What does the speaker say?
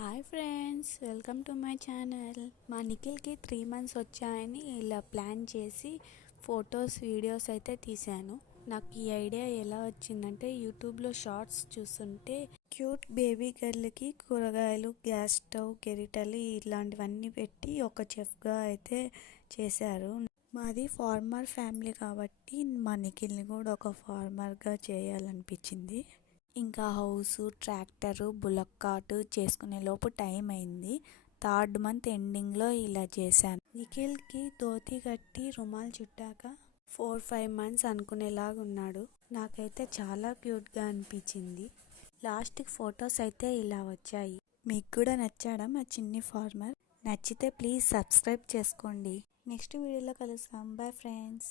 Hi friends, welcome to my channel. మా నిఖిల్కి 3 months వచ్చాయని ఇలా ప్లాన్ చేసి ఫొటోస్ వీడియోస్ అయితే తీశాను. నాకు ఈ ఐడియా ఎలా వచ్చిందంటే యూట్యూబ్లో షార్ట్స్ చూస్తుంటే క్యూట్ బేబీ గర్ల్కి కూరగాయలు, గ్యాస్ స్టవ్, గెరిటలు ఇలాంటివన్నీ పెట్టి ఒక చెఫ్గా అయితే చేశారు. మాది ఫార్మర్ ఫ్యామిలీ కాబట్టి మా నిఖిల్ని కూడా ఒక ఫార్మర్గా చేయాలనిపించింది. ఇంకా హౌస్, ట్రాక్టరు, బుల్లక్ కార్ట్ చేసుకునే లోపు టైం అయింది. 3rd month ఎండింగ్లో ఇలా చేశాను. నిఖిల్కి ధోతి కట్టి రుమాల్ చుట్టాక 4-5 months అనుకునేలాగా ఉన్నాడు. నాకైతే చాలా క్యూట్గా అనిపించింది. లాస్ట్కి ఫొటోస్ అయితే ఇలా వచ్చాయి. మీకు కూడా నచ్చాడా మా చిన్ని ఫార్మర్? నచ్చితే ప్లీజ్ సబ్స్క్రైబ్ చేసుకోండి. నెక్స్ట్ వీడియోలో కలుస్తాం. Bye friends.